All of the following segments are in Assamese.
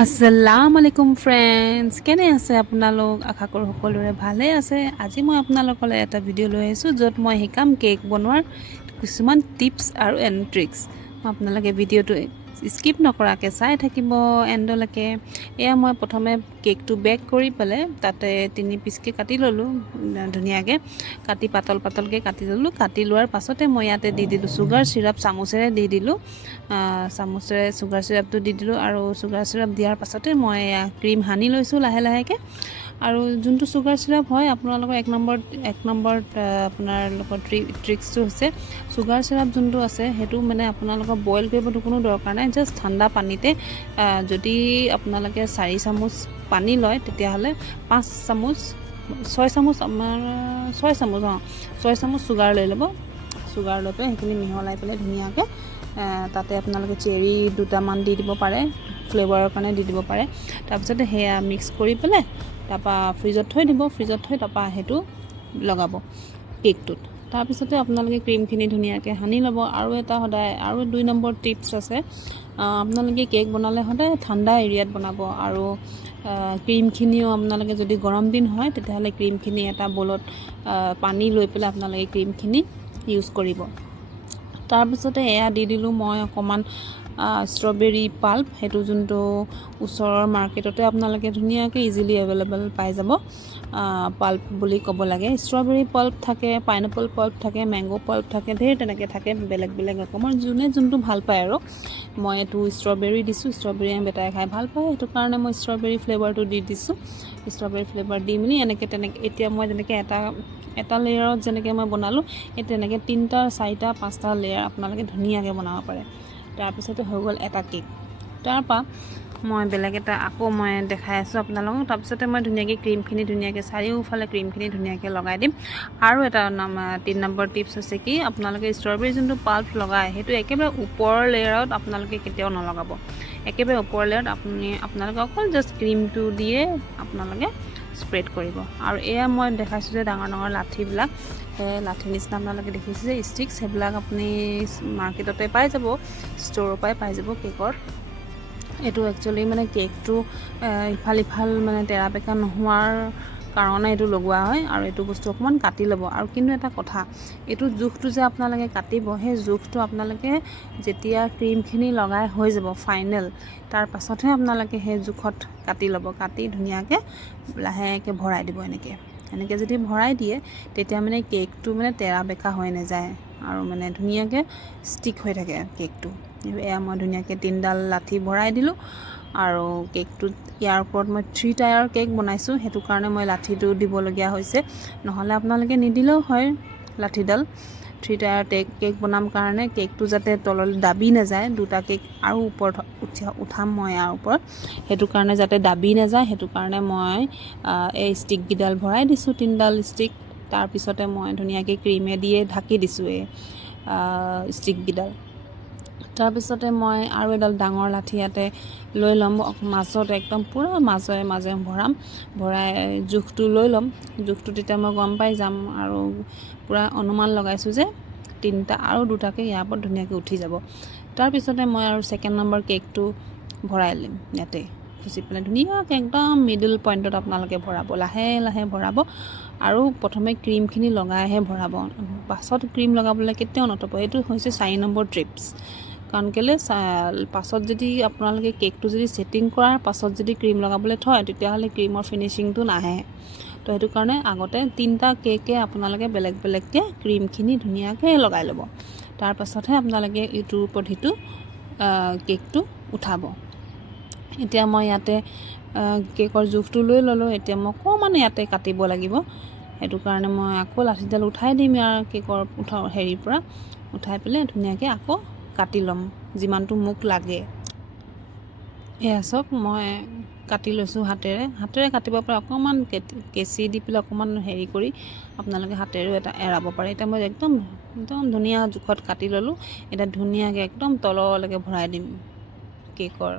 আসসালামু আলাইকুম ফ্ৰেণ্ডছ, কেনে আছে আপোনালোক? আশা কৰোঁ সকলোৰে ভালে আছে। আজি মই আপোনালোকলৈ এটা ভিডিঅ' লৈ আহিছোঁ য'ত মই শিকাম কেক বনোৱাৰ কিছুমান টিপছ আৰু ট্ৰিক্স। আপোনালোকে ভিডিঅ'টো স্কিপ নকৰাকৈ চাই থাকিব এণ্ডলৈকে। এয়া মই প্ৰথমে কেকটো বেক কৰি পেলাই তাতে 3 পিচকৈ কাটি ল'লোঁ, ধুনীয়াকৈ কাটি পাতলকৈ কাটি ল'লোঁ। কাটি লোৱাৰ পাছতে মই ইয়াতে দি দিলোঁ চুগাৰ চিৰাপ, চামুচেৰে দি দিলোঁ। চামুচেৰে চুগাৰ চিৰাপটো দি দিলোঁ আৰু চুগাৰ চিৰাপ দিয়াৰ পাছতে মই ক্ৰীম সানি লৈছোঁ লাহে। আৰু যোনটো চুগাৰ চিৰাপ হয় আপোনালোকৰ এক নম্বৰত আপোনালোকৰ ট্ৰিক্সটো হৈছে চুগাৰ চিৰাপ যোনটো আছে সেইটো মানে আপোনালোকৰ বইল কৰিবতো কোনো দৰকাৰ নাই। জাষ্ট ঠাণ্ডা পানীতে যদি আপোনালোকে 4 চামুচ পানী লয় তেতিয়াহ'লে 6 চামুচ আমাৰ 6 চামুচ চুগাৰ লৈ ল'ব। চুগাৰ লৈ পেলাই সেইখিনি মিহলাই পেলাই ধুনীয়াকৈ তাতে আপোনালোকে চেৰি দুটামান দি দিব পাৰে, ফ্লেভাৰৰ কাৰণে দি দিব পাৰে। তাৰপিছতে সেয়া মিক্স কৰি পেলাই তাৰপৰা ফ্ৰিজত থৈ দিব। ফ্ৰিজত থৈ তাৰপৰা সেইটো লগাব কেকটোত। তাৰপিছতে আপোনালোকে ক্ৰীমখিনি ধুনীয়াকৈ সানি ল'ব। আৰু 2 নম্বৰ টিপছ আছে, আপোনালোকে কেক বনালে সদায় ঠাণ্ডা এৰিয়াত বনাব। আৰু ক্ৰীমখিনিও আপোনালোকে যদি গৰম দিন হয় তেতিয়াহ'লে ক্ৰীমখিনি এটা বলত পানী লৈ পেলাই আপোনালোকে ক্ৰীমখিনি ইউজ কৰিব। তাৰপিছতে এয়া দি দিলোঁ মই অকণমান ষ্ট্ৰবেৰী পাল্প, সেইটো যোনটো ওচৰৰ মাৰ্কেটতে আপোনালোকে ধুনীয়াকৈ ইজিলি এভেইলেবল পাই যাব। পাল্প বুলি ক'ব লাগে। ষ্ট্ৰবেৰী পাল্প থাকে, পাইনএপল পাল্প থাকে, মেংগ' পাল্প থাকে, ধেৰ তেনেকৈ থাকে বেলেগ ৰকমৰ, যোনে যোনটো ভাল পায়। আৰু মই এইটো ষ্ট্ৰবেৰী দিছোঁ, ষ্ট্ৰবেৰী বেটাই খাই ভাল পায়, সেইটো কাৰণে মই ষ্ট্ৰবেৰী ফ্লেভাৰটো দি দিছোঁ। ষ্ট্ৰবেৰী ফ্লেভাৰ দি মেলি তেনেকৈ এতিয়া মই যেনেকৈ এটা লেয়াৰত যেনেকৈ মই বনালোঁ, এই তেনেকৈ 3টা 4টা 5টা লেয়াৰ আপোনালোকে ধুনীয়াকৈ বনাব পাৰে। তাৰপিছতে হৈ গ'ল এটা কেক। তাৰপৰা মই বেলেগ এটা আকৌ মই দেখাই আছোঁ আপোনালোকক। তাৰপিছতে মই ধুনীয়াকৈ ক্ৰীমখিনি চাৰিওফালে ক্ৰীমখিনি ধুনীয়াকৈ লগাই দিম। আৰু এটা 3 নম্বৰ টিপছ হৈছে কি, আপোনালোকে ষ্ট্ৰবেৰী যোনটো পাল্প লগায় সেইটো একেবাৰে ওপৰৰ লেয়াৰত আপোনালোকে কেতিয়াও নলগাব। একেবাৰে ওপৰৰ লেয়াৰত আপোনালোকে অকল জাষ্ট ক্ৰীমটো দিয়ে আপোনালোকে স্প্ৰেড কৰিব। আৰু এয়া মই দেখাইছোঁ যে ডাঙৰ লাঠিবিলাক, সেই লাঠি নিচিনা আপোনালোকে দেখিছে যে ষ্টিক্স, সেইবিলাক আপুনি মাৰ্কেটতে পাই যাব, ষ্ট'ৰৰ পৰাই পাই যাব কেকৰ। এইটো একচুৱেলি মানে কেকটো ইফাল মানে তেৰা বেকা নোহোৱাৰ কাৰণে এইটো লগোৱা হয়। আৰু এইটো বস্তু অকণমান কাটি ল'ব। আৰু কিন্তু এটা কথা, এইটো জোখটো যে আপোনালোকে কাটিব, সেই জোখটো আপোনালোকে যেতিয়া ক্ৰীমখিনি লগাই হৈ যাব ফাইনেল, তাৰ পাছতহে আপোনালোকে সেই জোখত কাটি ল'ব। কাটি ধুনীয়াকৈ লাহেকৈ ভৰাই দিব। এনেকৈ যদি ভৰাই দিয়ে তেতিয়া মানে কেকটো মানে তেৰা বেকা হৈ নাযায় আৰু মানে ধুনীয়াকৈ ষ্টিক হৈ থাকে কেকটো। এয়া মই ধুনীয়াকৈ 3ডাল লাঠি ভৰাই দিলোঁ। আৰু কেকটোত ইয়াৰ ওপৰত মই 3 টায়াৰ কেক বনাইছোঁ, সেইটো কাৰণে মই লাঠিটো দিবলগীয়া হৈছে, নহ'লে আপোনালোকে নিদিলেও হয় লাঠিডাল। 3 টায়াৰ কেক বনাম কাৰণে কেকটো যাতে তললৈ দাবি নাযায়, 2টা কেক আৰু ওপৰত উঠাম মই ইয়াৰ ওপৰত, সেইটো কাৰণে যাতে দাবি নাযায়, সেইটো কাৰণে মই এই ষ্টিককেইডাল ভৰাই দিছোঁ, 3ডাল ষ্টিক। তাৰপিছতে মই ধুনীয়াকৈ ক্ৰীমে দিয়ে ঢাকি দিছোঁ এই ষ্টিককেইডাল। তাৰপিছতে মই আৰু এডাল ডাঙৰ লাঠি ইয়াতে লৈ ল'ম, মাজত একদম পূৰা মাজে ভৰাই জোখটো লৈ ল'ম। জোখটো তেতিয়া মই গম পাই যাম আৰু পূৰা অনুমান লগাইছোঁ যে 3টা আৰু 2টাকৈ ইয়াৰ ওপৰত ধুনীয়াকৈ উঠি যাব। তাৰপিছতে মই আৰু 2nd নম্বৰ কেকটো ভৰাই ল'ম, ইয়াতে খুচি পেলাই ধুনীয়াকৈ একদম মিডল পইণ্টত আপোনালোকে ভৰাব, লাহে ভৰাব। আৰু প্ৰথমে ক্ৰীমখিনি লগাইহে ভৰাব, পাছত ক্ৰীম লগাবলৈ কেতিয়াও নথব। এইটো হৈছে 4 নম্বৰ টিপছ। কাৰণ কেলৈ, পাছত যদি আপোনালোকে কেকটো যদি ছেটিং কৰাৰ পাছত যদি ক্ৰীম লগাবলৈ থয় তেতিয়াহ'লে ক্ৰীমৰ ফিনিচিংটো নাহে। তো সেইটো কাৰণে আগতে 3টা কেকে আপোনালোকে বেলেগকৈ ক্ৰীমখিনি ধুনীয়াকৈ লগাই ল'ব। তাৰ পাছতহে আপোনালোকে ইটোৰ ওপৰত সিটো কেকটো উঠাব। এতিয়া মই ইয়াতে কেকৰ জোখটো লৈ ল'লোঁ। এতিয়া মই অকণমান ইয়াতে কাটিব লাগিব, সেইটো কাৰণে মই আকৌ লাঠিডাল উঠাই দিম ইয়াৰ কেকৰ হেৰিৰ পৰা, উঠাই পেলাই ধুনীয়াকৈ আকৌ কাটি ল'ম যিমানটো মোক লাগে। এয়া চাওক, মই কাটি লৈছোঁ হাতেৰে কাটিব পাৰে, অকণমান কেঁচি দি পেলাই অকণমান হেৰি কৰি আপোনালোকে হাতেৰেও এৰাব পাৰে। এতিয়া মই একদম ধুনীয়া জোখত কাটি ল'লোঁ। এতিয়া ধুনীয়াকৈ একদম তললৈকে ভৰাই দিম কেকৰ।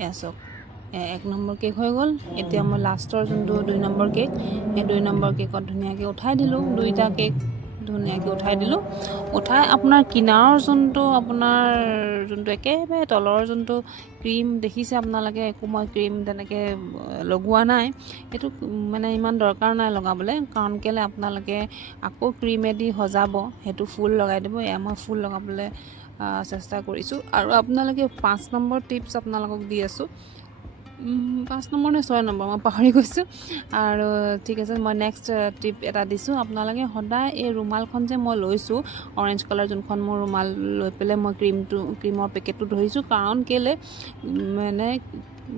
এয়া চাওক, 1 নম্বৰ কেক হৈ গ'ল। এতিয়া মই লাষ্টৰ যোনটো 2 নম্বৰ কেক, সেই 2 নম্বৰ কেকত ধুনীয়াকৈ উঠাই দিলোঁ 2টা কেক। ধুনীয়াকৈ উঠাই দিলোঁ। উঠাই আপোনাৰ কিনাৰৰ যোনটো একেবাৰে তলৰ যোনটো ক্ৰীম দেখিছে আপোনালোকে, একো মই ক্ৰীম তেনেকৈ লগোৱা নাই। সেইটো মানে ইমান দৰকাৰ নাই লগাবলৈ, কাৰণ কেলৈ আপোনালোকে আকৌ ক্ৰীমেদি সজাব, সেইটো ফুল লগাই দিব। এয়া মই ফুল লগাবলৈ চেষ্টা কৰিছোঁ। আৰু আপোনালোকে 5 নম্বৰ টিপছ আপোনালোকক দি আছোঁ। 5 নম্বৰ নে 6 নম্বৰ মই পাহৰি গৈছোঁ। আৰু ঠিক আছে, মই নেক্সট টিপ এটা দিছোঁ। আপোনালোকে সদায় এই ৰুমালখন যে মই লৈছোঁ, অৰেঞ্জ কালাৰ যোনখন মোৰ ৰুমাল লৈ পেলাই মই ক্ৰীমৰ পেকেটটো ধৰিছোঁ, কাৰণ কেলৈ মানে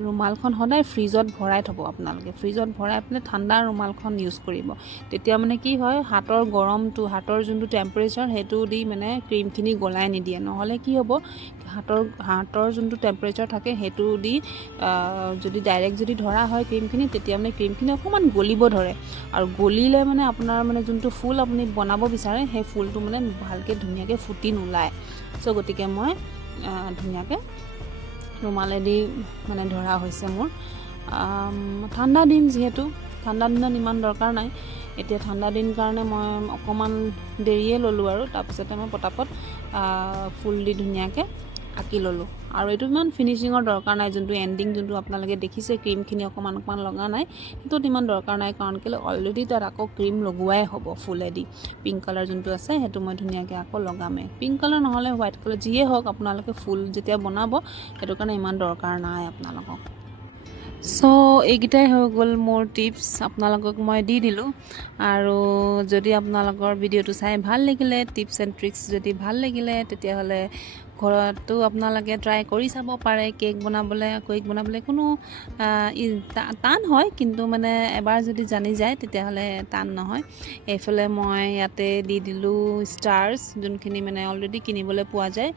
ৰুমালখন সদায় ফ্ৰিজত ভৰাই থ'ব। আপোনালোকে ফ্ৰিজত ভৰাই পেলাই ঠাণ্ডা ৰুমালখন ইউজ কৰিব। তেতিয়া মানে কি হয়, হাতৰ গৰমটো, হাতৰ যোনটো টেম্পাৰেচাৰ, সেইটো দি মানে ক্ৰীমখিনি গলাই নিদিয়ে। নহ'লে কি হ'ব, হাতৰ যোনটো টেম্পাৰেচাৰ থাকে সেইটো দি যদি ডাইৰেক্ট যদি ধৰা হয় ক্ৰীমখিনি, তেতিয়া মানে ক্ৰীমখিনি অকণমান গলিব ধৰে। আৰু গলিলে মানে আপোনাৰ মানে যোনটো ফুল আপুনি বনাব বিচাৰে, সেই ফুলটো মানে ভালকৈ ধুনীয়াকৈ ফুটি নোলায়। চ' গতিকে মই ধুনীয়াকৈ ৰুমালেদি মানে ধৰা হৈছে মোৰ। ঠাণ্ডা দিন যিহেতু, ঠাণ্ডা দিনত ইমান দৰকাৰ নাই। এতিয়া ঠাণ্ডা দিন কাৰণে মই অকণমান দেৰিয়ে ল'লোঁ, আৰু তাৰপিছতে মই পটাপট ফুল দি ধুনীয়াকৈ আঁকি ল'লোঁ। আৰু এইটো ইমান ফিনিচিঙৰ দৰকাৰ নাই। যোনটো এণ্ডিং যোনটো আপোনালোকে দেখিছে ক্ৰীমখিনি অকণমান লগা নাই, সেইটোত ইমান দৰকাৰ নাই, কাৰণ কেলৈ অলৰেডি তাত আকৌ ক্ৰীম লগোৱাই হ'ব ফুলেদি। পিংক কালাৰ যোনটো আছে সেইটো মই ধুনীয়াকৈ আকৌ লগামেই। পিংক কালাৰ নহ'লে হোৱাইট কালাৰ যিয়ে হওক, আপোনালোকে ফুল যেতিয়া বনাব, সেইটো কাৰণে ইমান দৰকাৰ নাই আপোনালোকক। চ' এইকেইটাই হৈ গ'ল মোৰ টিপছ, আপোনালোকক মই দি দিলোঁ। আৰু যদি আপোনালোকৰ ভিডিঅ'টো চাই ভাল লাগিলে, টিপছ এণ্ড ট্ৰিক্স যদি ভাল লাগিলে, তেতিয়াহ'লে ঘৰতো আপোনালোকে ট্ৰাই কৰি চাব পাৰে। কেক বনাবলৈ কোনো টান হয়, কিন্তু মানে এবাৰ যদি জানি যায় তেতিয়াহ'লে টান নহয়। এইফালে মই ইয়াতে দি দিলোঁ ষ্টাৰ্ছ, যোনখিনি মানে অলৰেডি কিনিবলৈ পোৱা যায়।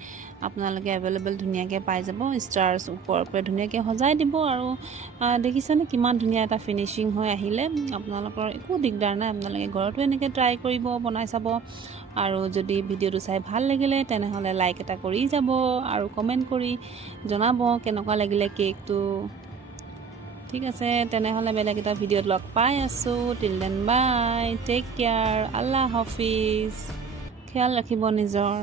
আপোনালোকে এভেইলেবল ধুনীয়াকৈ পাই যাব। ষ্টাৰ্ছ ওপৰৰ পৰা ধুনীয়াকৈ সজাই দিব। আৰু দেখিছেনে কিমান ধুনীয়া এটা ফিনিচিং হৈ আহিলে। আপোনালোকৰ একো দিগদাৰ নাই, আপোনালোকে ঘৰতো এনেকৈ ট্ৰাই কৰিব, বনাই চাব। আৰু যদি ভিডিঅ'টো চাই ভাল লাগিলে, তেনেহ'লে লাইক এটা কৰি যাব, আৰু কমেণ্ট কৰি জনাব কেনেকুৱা লাগিলে কেকটো। ঠিক আছে, তেনেহ'লে বেলেগ এটা ভিডিঅ'ত লগ পাই আছোঁ। টিল দেন বাই, টেক কেয়াৰ, আল্লাহ হাফিজ, খিয়াল ৰাখিব নিজৰ।